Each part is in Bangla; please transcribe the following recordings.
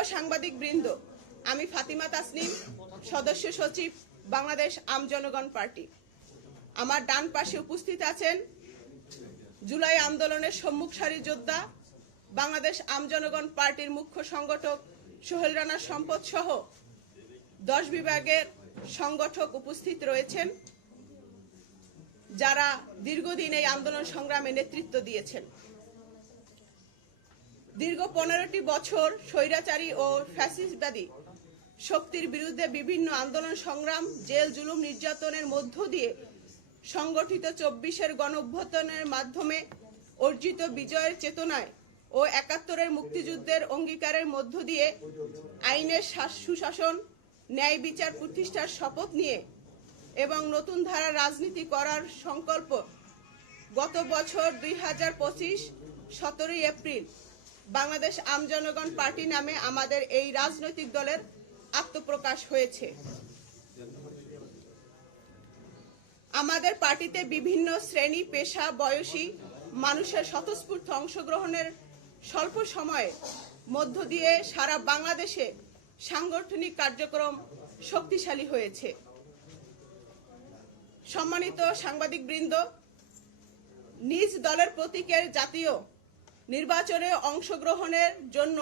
প্রিয় সাংবাদিক বৃন্দ আমি ফাতিমা তাসনিম, সদস্য সচিব বাংলাদেশ আম জনগণ পার্টি। আমার ডান পাশে উপস্থিত আছেন জুলাই আন্দোলনের সম্মুখ সারি যোদ্ধা, বাংলাদেশ আম জনগণ পার্টির মুখ্য সংগঠক সোহেল রানা সম্পদ সহ দশ বিভাগের সংগঠক উপস্থিত রয়েছেন, যারা দীর্ঘদিন এই আন্দোলন সংগ্রামে নেতৃত্ব দিয়েছেন। দীর্ঘ পনেরোটি বছর স্বৈরাচারী ও ফ্যাসিস্টবাদী শক্তির বিরুদ্ধে বিভিন্ন আন্দোলন, সংগ্রাম, জেল, জুলুম নির্যাতনের মধ্য দিয়ে সংগঠিত চব্বিশের গণ মাধ্যমে অর্জিত বিজয়ের চেতনায় ও একাত্তরের মুক্তিযুদ্ধের অঙ্গীকারের মধ্য দিয়ে আইনের সুশাসন, ন্যায় বিচার প্রতিষ্ঠার শপথ নিয়ে এবং নতুন ধারা রাজনীতি করার সংকল্প গত বছর দুই হাজার পঁচিশ সতেরোই এপ্রিল বাংলাদেশ আমজনগণ পার্টি নামে আমাদের এই রাজনৈতিক দলের আত্মপ্রকাশ হয়েছে। আমাদের পার্টিতে বিভিন্ন শ্রেণি, পেশা, বয়সী মানুষের স্বতঃস্ফূর্ত অংশগ্রহণের স্বল্প সময়ে মধ্য দিয়ে সারা বাংলাদেশে সাংগঠনিক কার্যক্রম শক্তিশালী হয়েছে। সম্মানিত সাংবাদিকবৃন্দ, নিজ দলের প্রতীকের জাতীয় নির্বাচনে অংশগ্রহণের জন্য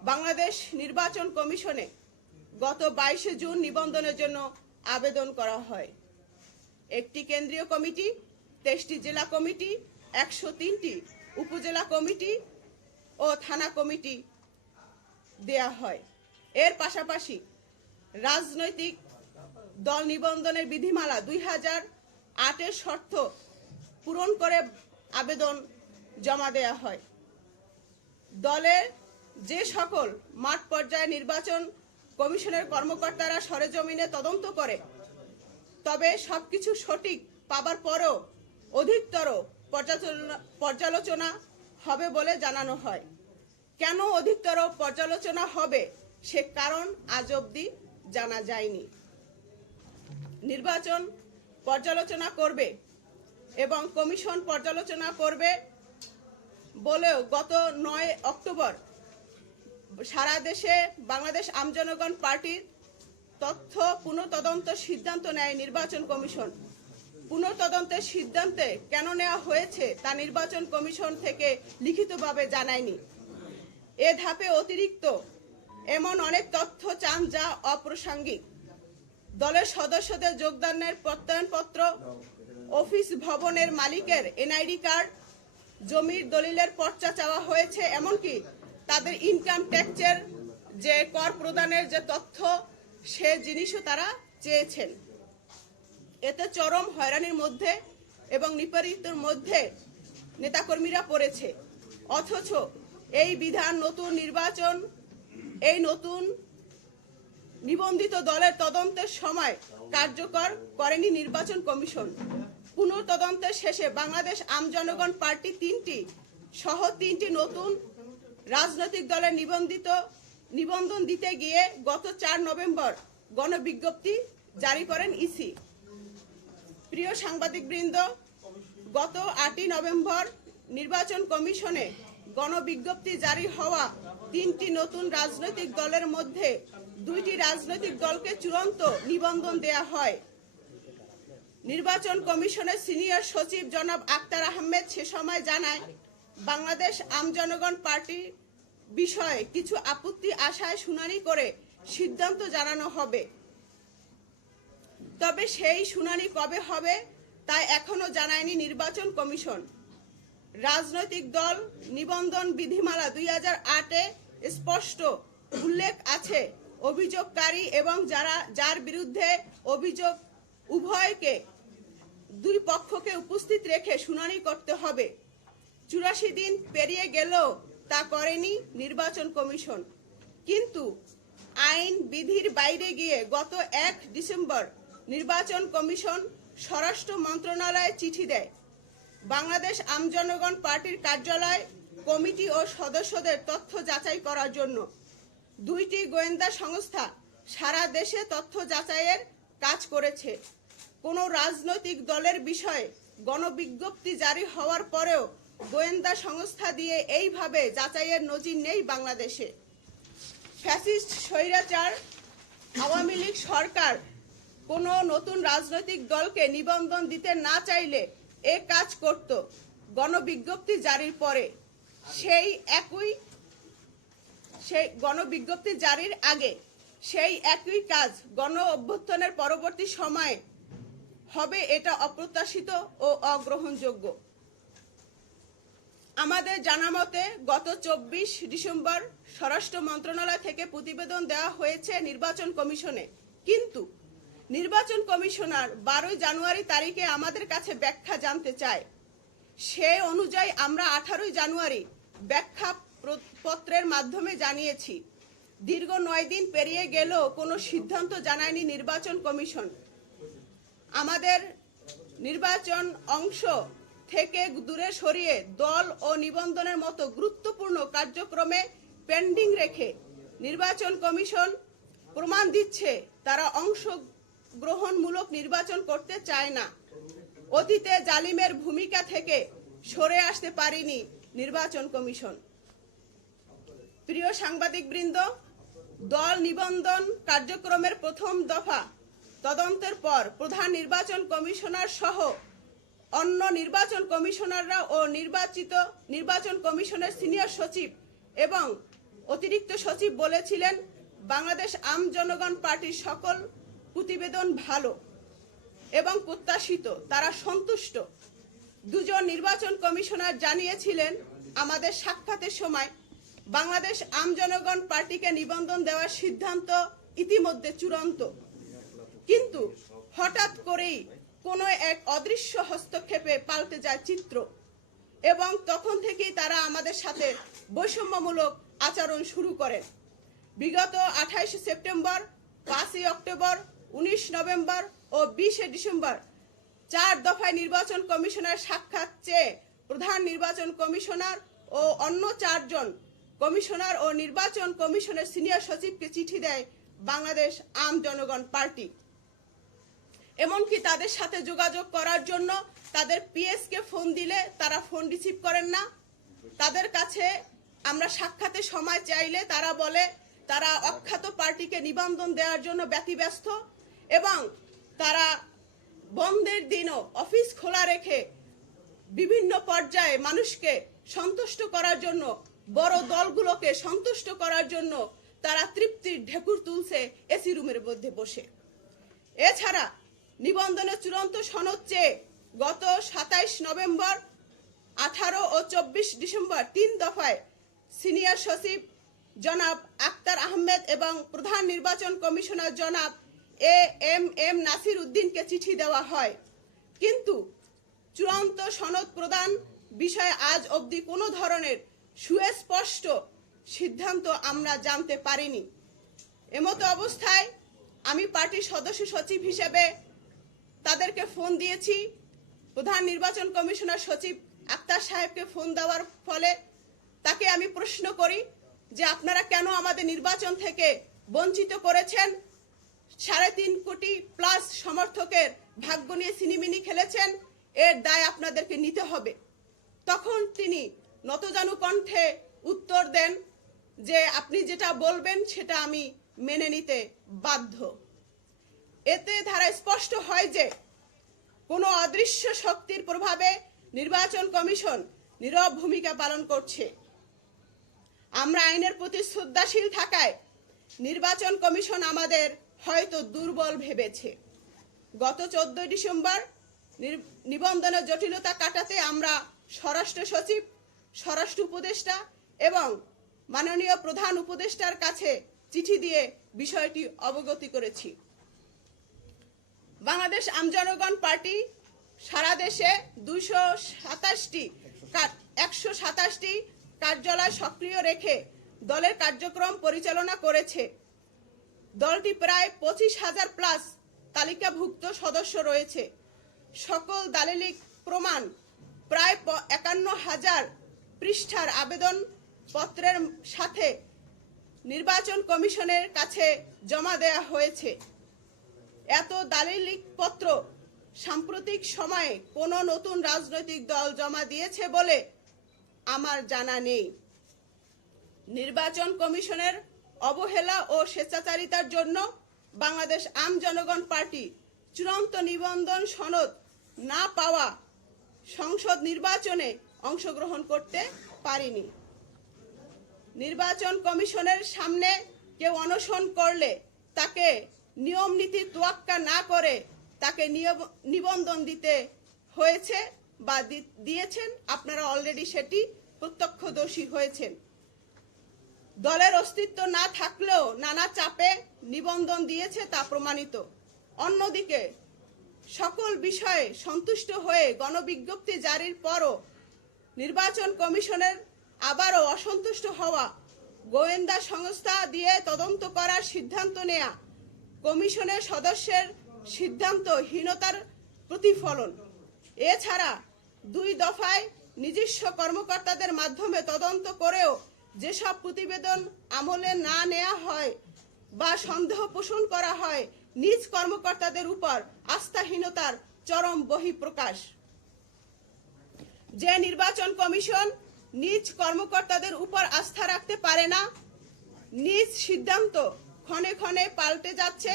বাংলাদেশ নির্বাচন কমিশনে গত বাইশে জুন নিবন্ধনের জন্য আবেদন করা হয়। একটি কেন্দ্রীয় কমিটি, তেইশটি জেলা কমিটি, একশো তিনটি উপজেলা কমিটি ও থানা কমিটি দেয়া হয়। এর পাশাপাশি রাজনৈতিক দল নিবন্ধনের বিধিমালা দুই হাজার আটের শর্ত পূরণ করে আবেদন জমা দেয়া হয়। দলের যে সকল মাঠ পর্যায়ে নির্বাচন কমিশনের কর্মকর্তারা সরেজমিনে তদন্ত করে, তবে সবকিছু সঠিক পাবার পরও অধিকতর পর্যালোচনা হবে বলে জানানো হয়। কেন অধিকতর পর্যালোচনা হবে সে কারণ আজ অবধি জানা যায়নি। নির্বাচন পর্যালোচনা করবে এবং কমিশন পর্যালোচনা করবে বলেও গত নয় অক্টোবর সারা দেশে বাংলাদেশ আমজনগণ পার্টির তথ্য পুনঃতদন্ত সিদ্ধান্ত নেয় নির্বাচন কমিশন। পুনঃতদন্তের সিদ্ধান্তে কেন নেওয়া হয়েছে তা নির্বাচন কমিশন থেকে লিখিতভাবে জানায়নি। এ ধাপে অতিরিক্ত এমন অনেক তথ্য চান যা অপ্রাসঙ্গিক। দলের সদস্যদের যোগদানের প্রত্যয়নপত্র, অফিস ভবনের মালিকের এনআইডি কার্ড জমির দলিলের পর্চা চাওয়া হয়েছে, এমনকি তাদের ইনকাম ট্যাক্সের যে কর প্রদানের যে তথ্য, সে জিনিসও তারা চেয়েছেন। এতে চরম হয়রানির মধ্যে এবং নিপীড়িতর মধ্যে নেতাকর্মীরা পড়েছে। অথচ এই বিধান নতুন নির্বাচন, এই নতুন নিবন্ধিত দলের তদন্তের সময় কার্যকর করেনি নির্বাচন কমিশন। পুনঃতদন্তের শেষে বাংলাদেশ আমজনগণ পার্টি তিনটি সহ তিনটি নতুন রাজনৈতিক দলের নিবন্ধিত নিবন্ধন দিতে গিয়ে গত চার নভেম্বর গণবিজ্ঞপ্তি জারি করেন ইসি। প্রিয় সাংবাদিকবৃন্দ, গত আটই নভেম্বর নির্বাচন কমিশনে গণবিজ্ঞপ্তি জারি হওয়া তিনটি নতুন রাজনৈতিক দলের মধ্যে দুইটি রাজনৈতিক দলকে চূড়ান্ত নিবন্ধন দেয়া হয়। নির্বাচন কমিশনের সিনিয়র সচিব জনাব আক্তার আহমেদ সে সময় জানায়, বাংলাদেশ আমজনগণ পার্টি বিষয়ে কিছু আপত্তি, আশায় শুনানি করে সিদ্ধান্ত জানানো হবে। তবে সেই শুনানি কবে হবে তা এখনও জানায়নি নির্বাচন কমিশন। রাজনৈতিক দল নিবন্ধন বিধিমালা দুই হাজার আটে স্পষ্ট উল্লেখ আছে, অভিযোগকারী এবং যারা, যার বিরুদ্ধে অভিযোগ উভয়কে দুই পক্ষকে উপস্থিত রেখে শুনানি করতে হবে। চুরাশি দিন পেরিয়ে গেলেও তা করেনি নির্বাচন কমিশন। কিন্তু আইন বিধির বাইরে গিয়ে গত এক ডিসেম্বর নির্বাচন কমিশন স্বরাষ্ট্র মন্ত্রণালয়ে চিঠি দেয়। বাংলাদেশ আমজনগণ পার্টির কার্যালয়, কমিটি ও সদস্যদের তথ্য যাচাই করার জন্য। দুইটি গোয়েন্দা সংস্থা সারা দেশে তথ্য যাচাইয়ের কাজ করেছে। কোনো রাজনৈতিক দলের বিষয়ে গণবিজ্ঞপ্তি জারি হওয়ার পরেও গোয়েন্দা সংস্থা দিয়ে এইভাবে যাচাইয়ের নজির নেই বাংলাদেশে। ফ্যাসিস্ট, স্বৈরাচার, আওয়ামী লীগ সরকার কোনো নতুন রাজনৈতিক দলকে নিবন্ধন দিতে না চাইলে এ কাজ করত গণবিজ্ঞপ্তি জারির পরে। সেই একই, সেই গণবিজ্ঞপ্তি জারির আগে সেই একই কাজ গণ অভ্যুত্থানের পরবর্তী সময়ে হবে এটা অপ্রত্যাশিত ও অগ্রহণযোগ্য। আমাদের জানা মতে, গত চব্বিশ ডিসেম্বর স্বরাষ্ট্র মন্ত্রণালয় থেকে প্রতিবেদন দেওয়া হয়েছে নির্বাচন কমিশনে। কিন্তু নির্বাচন কমিশনার বারোই জানুয়ারি তারিখে আমাদের কাছে ব্যাখ্যা জানতে চায়। সে অনুযায়ী আমরা আঠারোই জানুয়ারি ব্যাখ্যা পত্রের মাধ্যমে জানিয়েছি, দীর্ঘ নয় দিন পেরিয়ে গেলেও কোনো সিদ্ধান্ত জানায়নি নির্বাচন কমিশন। আমাদের নির্বাচন অংশ থেকে দূরে সরিয়ে দল ও নিবন্ধনের মতো গুরুত্বপূর্ণ কার্যক্রমে পেন্ডিং রেখে নির্বাচন কমিশন প্রমাণ দিচ্ছে তারা অংশগ্রহণমূলক নির্বাচন করতে চায় না। অতীতে জালিমের ভূমিকা থেকে সরে আসতে পারেনি নির্বাচন কমিশন। প্রিয় সাংবাদিকবৃন্দ, দল নিবন্ধন কার্যক্রমের প্রথম দফা তদন্তের পর প্রধান নির্বাচন কমিশনার সহ অন্য নির্বাচন কমিশনাররা ও নির্বাচিত নির্বাচন কমিশনের সিনিয়র সচিব এবং অতিরিক্ত সচিব বলেছিলেন, বাংলাদেশ আম জনগণ পার্টির সকল প্রতিবেদন ভালো এবং প্রত্যাশিত। তারা সন্তুষ্ট। দুজন নির্বাচন কমিশনার জানিয়েছিলেন, আমাদের সাক্ষাতের সময় বাংলাদেশ আম জনগণ পার্টিকে নিবন্ধন দেওয়ার সিদ্ধান্ত ইতিমধ্যে চূড়ান্ত। কিন্তু হঠাৎ করেই কোনো এক অদৃশ্য হস্তক্ষেপে পাল্টে যায় চিত্র এবং তখন থেকেই তারা আমাদের সাথে বৈষম্যমূলক আচরণ শুরু করেন বিগত আঠাইশে সেপ্টেম্বর, পাঁচই অক্টোবর, উনিশ নভেম্বর ও বিশে ডিসেম্বর চার দফায় নির্বাচন কমিশনার সাক্ষাৎ চেয়ে প্রধান নির্বাচন কমিশনার ও অন্য চারজন কমিশনার ও নির্বাচন কমিশনের সিনিয়র সচিবকে চিঠি দেয় বাংলাদেশ আম জনগণ পার্টি। এমনকি তাদের সাথে যোগাযোগ করার জন্য তাদের পিএসকে ফোন দিলে তারা ফোন রিসিভ করেন না। তাদের কাছে আমরা সাক্ষাতে সময় চাইলে তারা বলে, তারা অখ্যাত পার্টিকে নিবন্ধন দেওয়ার জন্য ব্যতিব্যস্ত এবং তারা বন্ধের দিনও অফিস খোলা রেখে বিভিন্ন পর্যায়ে মানুষকে সন্তুষ্ট করার জন্য, বড় দলগুলোকে সন্তুষ্ট করার জন্য তারা তৃপ্তির ঢেকুর তুলছে এসি রুমের মধ্যে বসে। এছাড়া নিবন্ধনের চূড়ান্ত সনদ চেয়ে গত সাতাইশ নভেম্বর, আঠারো ও চব্বিশ ডিসেম্বর তিন দফায় সিনিয়র সচিব জনাব আক্তার আহমেদ এবং প্রধান নির্বাচন কমিশনার জনাব এ এম এম নাসির উদ্দিনকে চিঠি দেওয়া হয়। কিন্তু চূড়ান্ত সনদ প্রদান বিষয়ে আজ অবধি কোনো ধরনের সুস্পষ্ট সিদ্ধান্ত আমরা জানতে পারিনি। এমতো অবস্থায় আমি পার্টির সদস্য সচিব হিসেবে তাদেরকে ফোন দিয়েছি। প্রধান নির্বাচন কমিশনার সচিব আক্তার সাহেবকে ফোন দেওয়ার ফলে তাকে আমি প্রশ্ন করি যে আপনারা কেন আমাদের নির্বাচন থেকে বঞ্চিত করেছেন? সাড়ে তিন কোটি প্লাস সমর্থকের ভাগ্য নিয়ে সিনিমিনি খেলেছেন, এর দায় আপনাদেরকে নিতে হবে। তখন তিনি নতজানু কণ্ঠে উত্তর দেন যে আপনি যেটা বলবেন সেটা আমি মেনে নিতে বাধ্য। এতে ধারা স্পষ্ট হয় যে কোনো অদৃশ্য শক্তির প্রভাবে নির্বাচন কমিশন নীরব ভূমিকা পালন করছে। আমরা আইনের প্রতি শ্রদ্ধাশীল থাকায় নির্বাচন কমিশন আমাদের হয়তো দুর্বল ভেবেছে। গত চোদ্দই ডিসেম্বর নির- নিবন্ধনের জটিলতা কাটাতে আমরা স্বরাষ্ট্র সচিব, স্বরাষ্ট্র উপদেষ্টা এবং মাননীয় প্রধান উপদেষ্টার কাছে চিঠি দিয়ে বিষয়টি অবগতি করেছি। বাংলাদেশ আমজনগণ পার্টি সারা দেশে দুইশো সাতাশটি একশো সাতাশটি কার্যালয় সক্রিয় রেখে দলের কার্যক্রম পরিচালনা করেছে। দলটি প্রায় পঁচিশ হাজার প্লাস তালিকাভুক্ত সদস্য রয়েছে। সকল দালিলিক প্রমাণ প্রায় একান্ন হাজার পৃষ্ঠার আবেদন পত্রের সাথে নির্বাচন কমিশনের কাছে জমা দেয়া হয়েছে। এত দালিলিক পত্র সাম্প্রতিক সময়ে কোনো নতুন রাজনৈতিক দল জমা দিয়েছে বলে আমার জানা নেই। নির্বাচন কমিশনের অবহেলা ও স্বেচ্ছাচারিতার জন্য বাংলাদেশ আম জনগণ পার্টি চূড়ান্ত নিবন্ধন সনদ না পাওয়া সংসদ নির্বাচনে অংশগ্রহণ করতে পারিনি। নির্বাচন কমিশনের সামনে কেউ অনশন করলে তাকে নিয়ম নীতি তোয়াক্কা না করে তাকে নিবন্ধন দিতে হয়েছে বা দিয়েছেন। আপনারা অলরেডি সেটি প্রত্যক্ষদর্শী হয়েছেন। দলের অস্তিত্ব না থাকলেও নানা চাপে নিবন্ধন দিয়েছে তা প্রমাণিত। অন্যদিকে, সকল বিষয়ে সন্তুষ্ট হয়ে গণবিজ্ঞপ্তি জারির পরও নির্বাচন কমিশনের আবারও অসন্তুষ্ট হওয়া গোয়েন্দা সংস্থা দিয়ে তদন্ত করার সিদ্ধান্ত নেয়া কমিশনের সদস্যের সিদ্ধান্তহীনতার প্রতিফলন। এছাড়া দুই দফায় নিজস্ব কর্মকর্তাদের মাধ্যমে তদন্ত করেও যেসব প্রতিবেদন আমলে না নেওয়া হয় বা সন্দেহ পোষণ করা হয়, নিজ কর্মকর্তাদের উপর আস্থাহীনতার চরম বহিঃপ্রকাশ। যে নির্বাচন কমিশন নিজ কর্মকর্তাদের উপর আস্থা রাখতে পারে না, নিজ সিদ্ধান্ত ক্ষণে ক্ষণে পাল্টে যাচ্ছে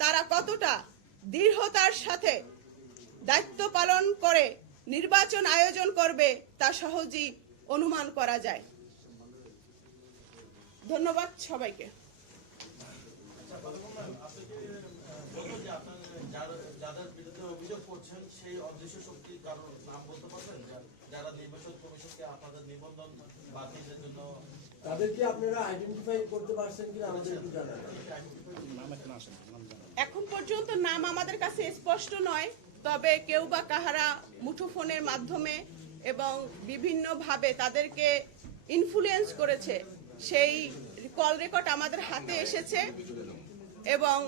তারা কতটা দৃঢ়তার সাথে দায়িত্ব পালন করে নির্বাচন আয়োজন করবে তা সহজেই অনুমান করা যায়। ধন্যবাদ সবাইকে। আচ্ছা, যারা নির্বাচন কমিশনকে আপনাদের নিবন্ধন বাতিলের জন্য এখন পর্যন্ত নাম আমাদের কাছে স্পষ্ট নয়, তবে কেউ বা কাহারা মুঠোফোনের মাধ্যমে এবং বিভিন্নভাবে তাদেরকে ইনফ্লুয়েন্স করেছে, সেই কল রেকর্ড আমাদের হাতে এসেছে এবং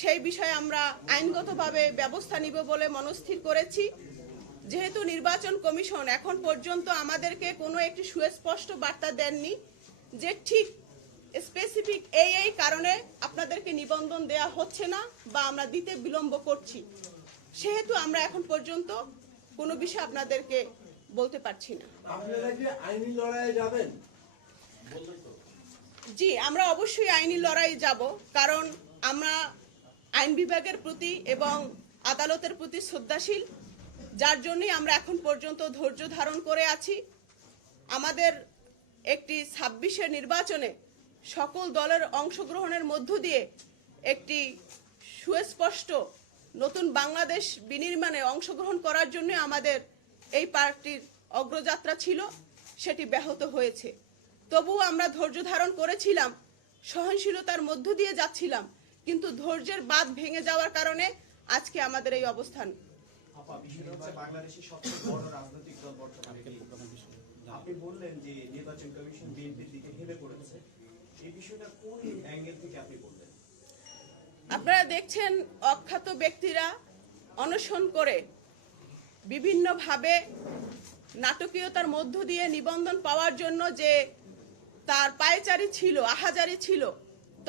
সেই বিষয়ে আমরা আইনগতভাবে ব্যবস্থা নিব বলে মনস্থির করেছি। যেহেতু নির্বাচন কমিশন এখন পর্যন্ত আমাদেরকে কোনো একটি সুস্পষ্ট বার্তা দেননি যে ঠিক স্পেসিফিক এই এই কারণে আপনাদেরকে নিবন্ধন দেয়া হচ্ছে না বা আমরা দিতে বিলম্ব করছি। সেহেতু আমরা এখন পর্যন্ত কোনো বিষয় আপনাদেরকে বলতে পারছি না। আপনারা কি আইনি লড়াইয়ে যাবেন? জি আমরা অবশ্যই আইনি লড়াই যাব কারণ আমরা আইন বিভাগের প্রতি এবং আদালতের প্রতি শ্রদ্ধাশীল। যার জন্যই আমরা এখন পর্যন্ত ধৈর্য ধারণ করে আছি। আমাদের একটি ছাব্বিশের নির্বাচনে সকল দলের অংশগ্রহণের মধ্য দিয়ে একটি সুস্পষ্ট নতুন বাংলাদেশ বিনির্মাণে অংশগ্রহণ করার জন্য আমাদের এই পার্টির অগ্রযাত্রা ছিল, সেটি ব্যাহত হয়েছে। তবুও আমরা ধৈর্য ধারণ করেছিলাম, সহনশীলতার মধ্য দিয়ে যাচ্ছিলাম, কিন্তু ধৈর্যের বাঁধ ভেঙে যাওয়ার কারণে আজকে আমাদের এই অবস্থান আপা বিষয়টা হচ্ছে বাংলাদেশের সবচেয়ে বড় রাজনৈতিক দল বর্তমানে আপনি বললেন যে নির্বাচন কমিশন বিএনপির দিকে হেলে পড়েছে। এই বিষয়টা কোন অ্যাঙ্গেল থেকে আপনি বললেন? আপনারা দেখছেন অখ্যাত ব্যক্তিরা অনশন করে বিভিন্নভাবে নাটকীয়তার মধ্য দিয়ে নিবন্ধন পাওয়ার জন্য যে তার পায়চারি ছিল আহাজারি ছিল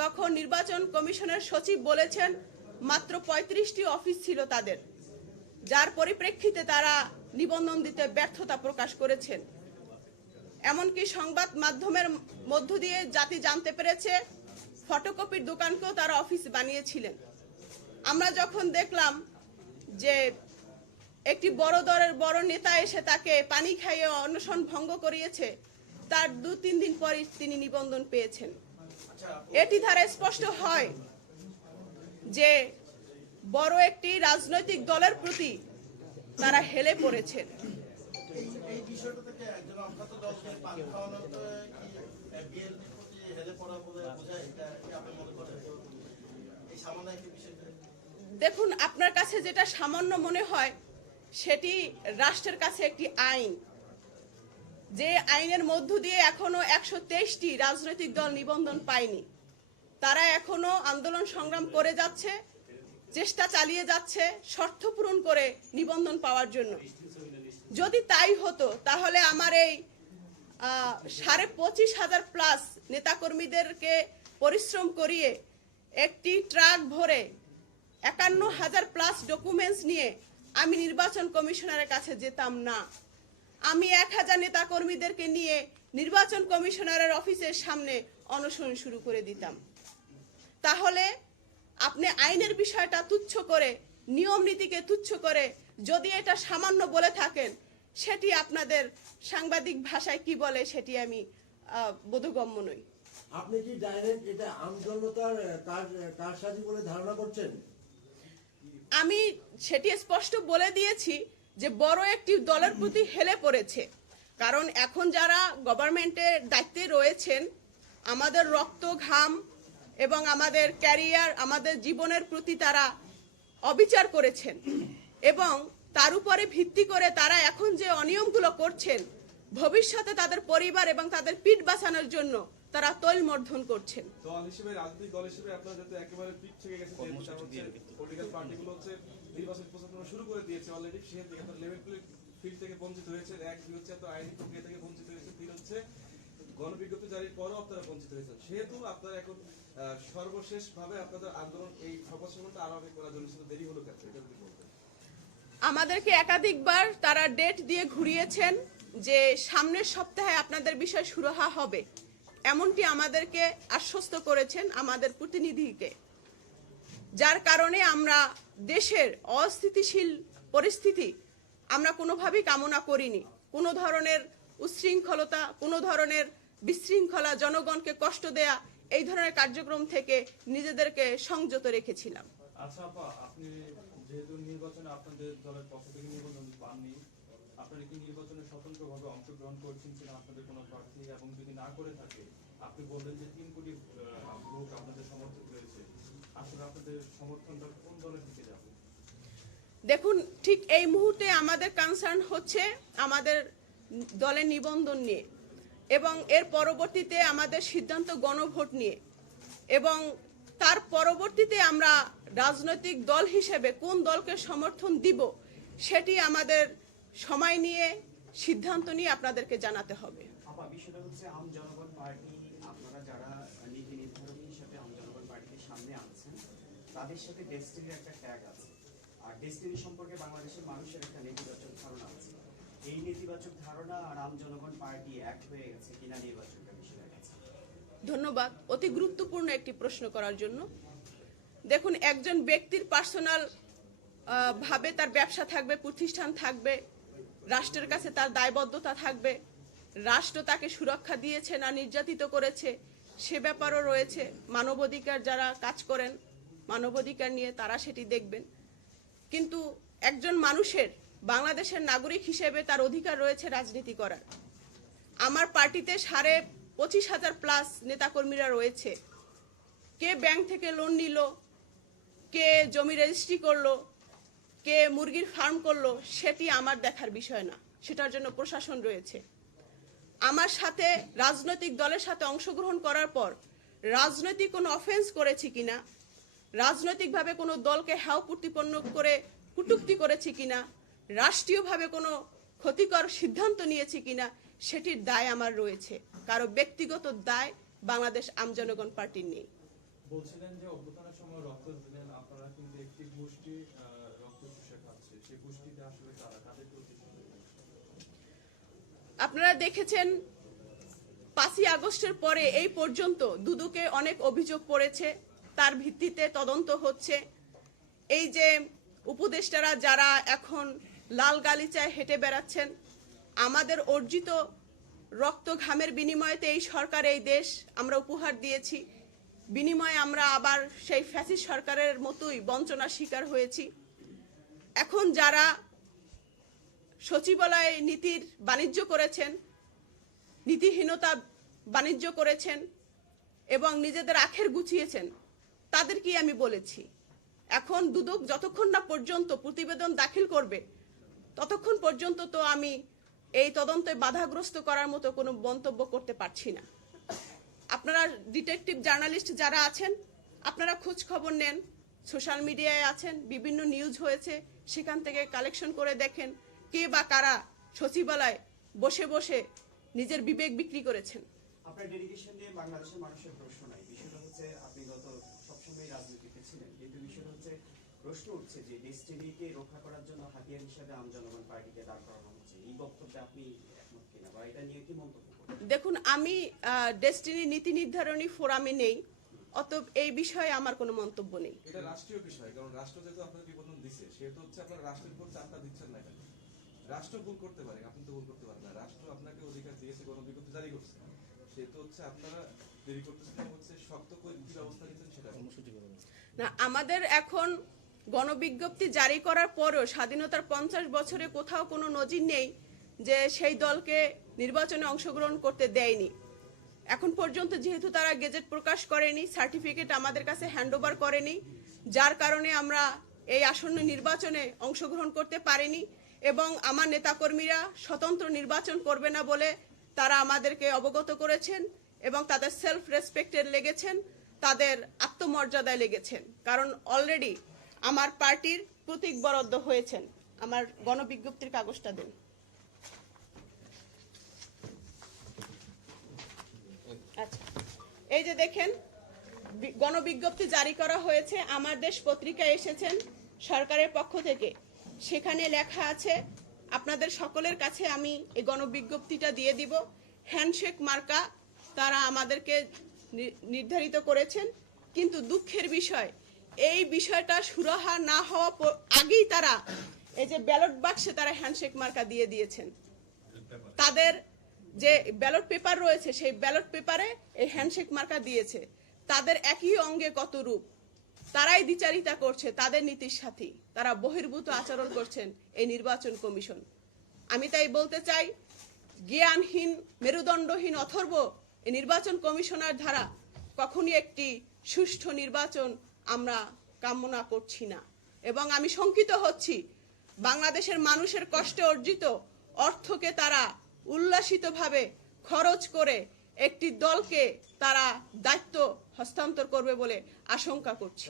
তখন নির্বাচন কমিশনের সচিব বলেছেন মাত্র পঁয়ত্রিশটি অফিস ছিল তাদের। যার পরিপ্রেক্ষিতে তারা নিবন্ধন দিতে ব্যর্থতা প্রকাশ করেছেন। এমনকি সংবাদ মাধ্যমের মধ্য দিয়ে জাতি জানতে পেরেছে, ফটোকপির দোকানকেও তারা অফিস বানিয়েছিলেন। আমরা যখন দেখলাম যে একটি বড় দরের বড় নেতা এসে তাকে পানি খাইয়ে অনশন ভঙ্গ করিয়েছে, তার দু তিন দিন পরই তিনি নিবন্ধন পেয়েছেন। এটি দ্বারা স্পষ্ট হয় যে বড় একটি রাজনৈতিক দলের প্রতি তারা হেলে পড়েছেন। দেখুন আপনার কাছে যেটা সামান্য মনে হয় সেটি রাষ্ট্রের কাছে একটি আইন। যে আইনের মধ্য দিয়ে এখনও একশো তেইশটি রাজনৈতিক দল নিবন্ধন পায়নি। তারা এখনও আন্দোলন সংগ্রাম করে যাচ্ছে চেষ্টা চালিয়ে যাচ্ছে শর্ত পূরণ করে নিবন্ধন পাওয়ার জন্য। যদি তাই হতো, তাহলে আমার এই সাড়ে পঁচিশ হাজার প্লাস নেতাকর্মীদেরকে পরিশ্রম করিয়ে একটি ট্রাক ভরে একান্ন হাজার প্লাস ডকুমেন্টস নিয়ে আমি নির্বাচন কমিশনারের কাছে যেতাম না। আমি এক হাজার নেতাকর্মীদেরকে নিয়ে নির্বাচন কমিশনারের অফিসের সামনে অনশন শুরু করে দিতাম। তাহলে আপনি আইনের বিষয়টা তুচ্ছ করে নিয়ম নীতিকে তুচ্ছ করে যদি এটা সামান্য বলে থাকেন সেটি আপনাদের সাংবাদিক ভাষায় কি বলে সেটি আমি বোধগম্য নই। আপনি কি ডাইরেক্ট এটা আমজনতার কার কারসাজি বলে ধারণা করছেন? আমি সেটি স্পষ্ট বলে দিয়েছি যে বড় একটি দলের প্রতি হেলে পড়েছে। কারণ এখন যারা গভর্নমেন্টের দায়িত্বে রয়েছেন আমাদের রক্ত ঘাম এবং আমাদের ক্যারিয়ার আমাদের জীবনের প্রতি তারা অবিচার করেছেন। এবং তার উপরে ভিত্তি করে তারা এখন যে অনিয়মগুলো করছেন ভবিষ্যতে তাদের পরিবার এবং তাদের পিঠ বাঁচানোর জন্য তারা তৈলমর্ধন করছেন। দল হিসেবে রাজনৈতিক দল হিসেবে আপনারা যাতে একেবারে পিঠ থেকে গেছে পলিটিক্যাল পার্টিগুলো হচ্ছে নির্বাচন প্রচারণা শুরু করে দিয়েছে অলরেডি সেহেতু আপনার লেভেল ফিল্ড থেকে বঞ্চিত হয়েছে। এক দুই হচ্ছে আপনার আইনি প্রক্রিয়া থেকে বঞ্চিত হয়েছে। তিন হচ্ছে গণবিজ্ঞপ্তি জারির পরও আপনারা বঞ্চিত হয়েছেন। সেহেতু আপনারা এখন সর্বশেষ ভাবে আপনাদের আন্দোলন, এই সমাজ সম্বন্ধে আরও আগে করার জন্য দেরি হলো কেন? এটা যদি বলতেন। আমাদেরকে একাধিকবার তারা ডেট দিয়ে ঘুরিয়েছেন যে সামনের সপ্তাহে আপনাদের বিষয় সুরাহা হবে। এমনটি আমাদেরকে আশ্বস্ত করেছেন আমাদের প্রতিনিধিকে। যার কারণে আমরা দেশের অস্থিতিশীল পরিস্থিতি আমরা কোনোভাবেই কামনা করিনি। কোনো ধরনের উচ্ছৃঙ্খলতা, কোনো ধরনের বিশৃঙ্খলা জনগণকে কষ্ট দেয়া এই ধরনের কার্যক্রম থেকে নিজেদেরকে সংযত রেখেছিলাম। আচ্ছা আপা আপনি যেহেতু নির্বাচনে আপনাদের দলের পক্ষ থেকে নিবন্ধন পাননি আপনারা কি নির্বাচনে স্বতন্ত্রভাবে অংশগ্রহণ করছেন কিনা আপনাদের কোনো প্রার্থী এবং যদি না করে থাকে আপনি বললেন যে তিন কোটি লোক আপনাদের সমর্থক রয়েছে। আসলে আপনাদের সমর্থনটা কোন দলের দিকে যাবে? দেখুন ঠিক এই মুহূর্তে আমাদের কনসার্ন হচ্ছে আমাদের দলের নিবন্ধন নিয়ে। এবং এর পরবর্তীতে আমাদের সিদ্ধান্ত গণভোট নিয়ে। এবং তার পরবর্তীতে আমরা রাজনৈতিক দল হিসেবে কোন দলকে সমর্থন দিব, সেটি আমাদের সময় নিয়ে, সিদ্ধান্ত নিয়ে আপনাদেরকে জানাতে হবে। তাদের সাথে ডেস্টিনির একটা ট্যাগ আছে। আর ডেস্টিনি সম্পর্কে বাংলাদেশের মানুষের একটা নেতিবাচক এই নেতিবাচক ধারণা আর পার্টি এক হয়ে গেছে কিনা ধন্যবাদ। অতি গুরুত্বপূর্ণ একটি প্রশ্ন করার জন্য। দেখুন, একজন ব্যক্তির পার্সোনাল ভাবে তার ব্যবসা থাকবে, প্রতিষ্ঠান থাকবে, রাষ্ট্রের কাছে তার দায়বদ্ধতা থাকবে, রাষ্ট্র তাকে সুরক্ষা দিয়েছে না নির্যাতিত করেছে, সে ব্যাপারও রয়েছে। মানবাধিকার যারা কাজ করেন, মানবাধিকার নিয়ে তারা সেটি দেখবেন। কিন্তু একজন মানুষের বাংলাদেশের নাগরিক হিসেবে তার অধিকার রয়েছে রাজনীতি করার। আমার পার্টিতে সাড়ে পঁচিশ হাজার প্লাস নেতাকর্মীরা রয়েছে। কে ব্যাংক থেকে লোন নিল, কে জমি রেজিস্ট্রি করল, কে মুরগির ফার্ম করল, সেটি আমার দেখার বিষয় না। সেটার জন্য প্রশাসন রয়েছে। আমার সাথে রাজনৈতিক দলের সাথে অংশগ্রহণ করার পর রাজনৈতিক কোনো অফেন্স করেছি কিনা, রাজনৈতিকভাবে কোনো দলকে হ্যাও প্রতিপন্ন করে কুটুক্তি করেছি কিনা রাষ্ট্রীয়ভাবে কোনো ক্ষতিকর সিদ্ধান্ত নিয়েছি কিনা সেটির দায় আমার রয়েছে। কারও ব্যক্তিগত দায় বাংলাদেশ আমজনগণ পার্টির নেই। বলছিলেন যে অভ্যুত্থানের সময় রক্ত দিলেন। আপনারা কিন্তু একটি গোষ্ঠী রক্ত চুষে খাচ্ছে। সেই গোষ্ঠীতে আসলে তারা তাদেরকে উদ্দেশ্য করে বলছেন। আপনারা দেখেছেন পাঁচই আগস্টের পরে এই পর্যন্ত দুদুকে অনেক অভিযোগ পড়েছে। তার ভিত্তিতে তদন্ত হচ্ছে। এই যে উপদেষ্টারা যারা এখন লাল গালিচায় হেঁটে বেড়াচ্ছেন। আমাদের অর্জিত রক্ত ঘামের বিনিময়েতে এই সরকার, এই দেশ আমরা উপহার দিয়েছি। বিনিময়ে আমরা আবার সেই ফ্যাসিস্ট সরকারের মতোই বঞ্চনার শিকার হয়েছি। এখন যারা সচিবালয়ে নীতির বাণিজ্য করেছেন, নীতিহীনতা বাণিজ্য করেছেন এবং নিজেদের আখের গুছিয়েছেন তাদের কি আমি বলেছি, এখন দুদক যতক্ষণ না পর্যন্ত প্রতিবেদন দাখিল করবে ততক্ষণ পর্যন্ত তো আমি এই তদন্তে বাধাগ্রস্ত করার মতো কোনো মন্তব্য করতে পারছি না। আপনারা ডিটেকটিভ জার্নালিস্ট যারা আছেন, আপনারা খোঁজ খবর নেন সোশ্যাল মিডিয়ায় আছেন, বিভিন্ন নিউজ হয়েছে, সেখান থেকে কালেকশন করে দেখেন কে বা কারা সচিবালয় বসে বসে নিজের বিবেক বিক্রি করেছেন। মানুষের প্রশ্ন নাই। বিষয়টা হচ্ছে আপনি গত সবসময় রাজনীতিতে ছিলেন। কিন্তু বিষয়টা হচ্ছে প্রশ্ন উঠছে যে ডেস্টিনিকে রক্ষা করার জন্য হাতিয়ার হিসেবে আম জনগণ পার্টিকে দাঁড় করানো হচ্ছে। এই বক্তব্যে আপনি একমত কিনা বা এটা নিয়ে কি মন্তব্য দেখুন আমি ডেস্টিনি নীতি নির্ধারণী ফোরামে নেই অত এই বিষয়ে আমার কোনো মন্তব্য নেই। এটা রাষ্ট্রীয় বিষয় কারণ রাষ্ট্র যেহেতু আপনাদের নিবন্ধন দিচ্ছে সেহেতু হচ্ছে আপনার রাষ্ট্রের উপর চাপটা দিচ্ছেন না কেন? রাষ্ট্র ভুল করতে পারে আপনি তো ভুল করতে পারেন না। রাষ্ট্র আপনাকে অধিকার দিয়েছে কোনো বিজ্ঞপ্তি জারি করছে সেহেতু হচ্ছে আপনারা দেরি করতেছেন হচ্ছে শক্ত করে কি ব্যবস্থা নিচ্ছেন সেটা। না আমাদের এখন গণবিজ্ঞপ্তি জারি করার পরেও স্বাধীনতার পঞ্চাশ বছরে কোথাও কোনো নজির নেই যে সেই দলকে নির্বাচনে অংশগ্রহণ করতে দেয়নি। এখন পর্যন্ত যেহেতু তারা গেজেট প্রকাশ করেনি, সার্টিফিকেট আমাদের কাছে হ্যান্ডওভার করেনি, যার কারণে আমরা এই আসন্ন নির্বাচনে অংশগ্রহণ করতে পারিনি এবং আমার নেতাকর্মীরা স্বতন্ত্র নির্বাচন করবে না বলে তারা আমাদেরকে অবগত করেছেন এবং তাদের সেলফ রেসপেক্টের লেগেছেন, তাদের আত্মমর্যাদায় লেগেছেন। কারণ অলরেডি আমার পার্টির প্রতীক বরাদ্দ হয়েছেন। আমার গণবিজ্ঞপ্তির কাগজটা দেন। আচ্ছা। এই যে দেখেন গণবিজ্ঞপ্তি জারি করা হয়েছে। আমার দেশ পত্রিকায় এসেছেন সরকারের পক্ষ থেকে। সেখানে লেখা আছে, আপনাদের সকলের কাছে আমি এই গণবিজ্ঞপ্তিটা দিয়ে দিব। হ্যান্ডশেক মার্কা তারা আমাদেরকে নির্ধারিত করেছেন। কিন্তু দুঃখের বিষয় এই বিষয়টা সুরাহা না হওয়া আগেই তারা এই যে ব্যালট বাক্সে তারা হ্যান্ডশেক মার্কা দিয়ে দিয়েছেন। তাদের যে ব্যালট পেপার রয়েছে, সেই ব্যালট পেপারে এই হ্যান্ডশেক মার্কা দিয়েছে। তাদের একই অঙ্গে কত রূপ? তারাই দ্বিচারিতা করছে, তাদের নীতির সাথী। তারা বহির্ভূত আচরণ করছেন এই নির্বাচন কমিশন। আমি তাই বলতে চাই, জ্ঞানহীন, মেরুদণ্ডহীন, অথর্ব এই নির্বাচন কমিশনার ধারা কখনই একটি সুষ্ঠু নির্বাচন আমরা কামনা করছি না। এবং আমি শঙ্কিত হচ্ছি বাংলাদেশের মানুষের কষ্টে অর্জিত অর্থকে তারা উল্লাসিতভাবে খরচ করে একটি দলকে তারা দায়িত্ব হস্তান্তর করবে বলে আশঙ্কা করছি।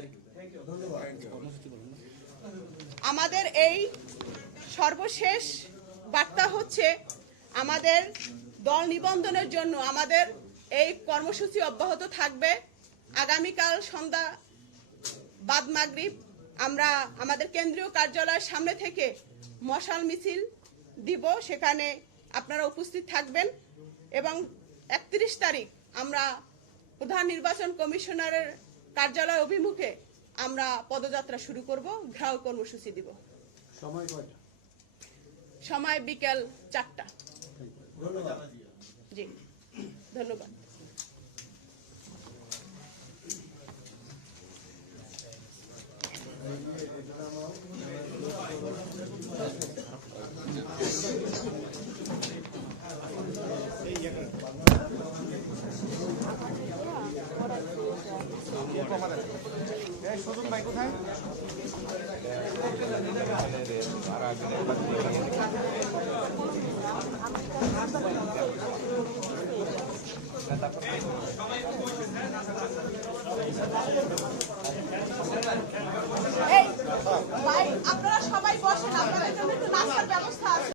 আমাদের এই সর্বশেষ বার্তা হচ্ছে আমাদের দল নিবন্ধনের জন্য আমাদের এই কর্মসূচি অব্যাহত থাকবে। আগামীকাল সন্ধ্যা বাদ মাগরিব আমরা আমাদের কেন্দ্রীয় কার্যালয়ের সামনে থেকে মশাল মিছিল দিব সেখানে আপনারা উপস্থিত থাকবেন এবং একত্রিশ তারিখ আমরা প্রধান নির্বাচন কমিশনারের কার্যালয় অভিমুখে আমরা পদযাত্রা শুরু করব ঘেরাও কর্মসূচি দিব। সময় সময় বিকেল চারটা।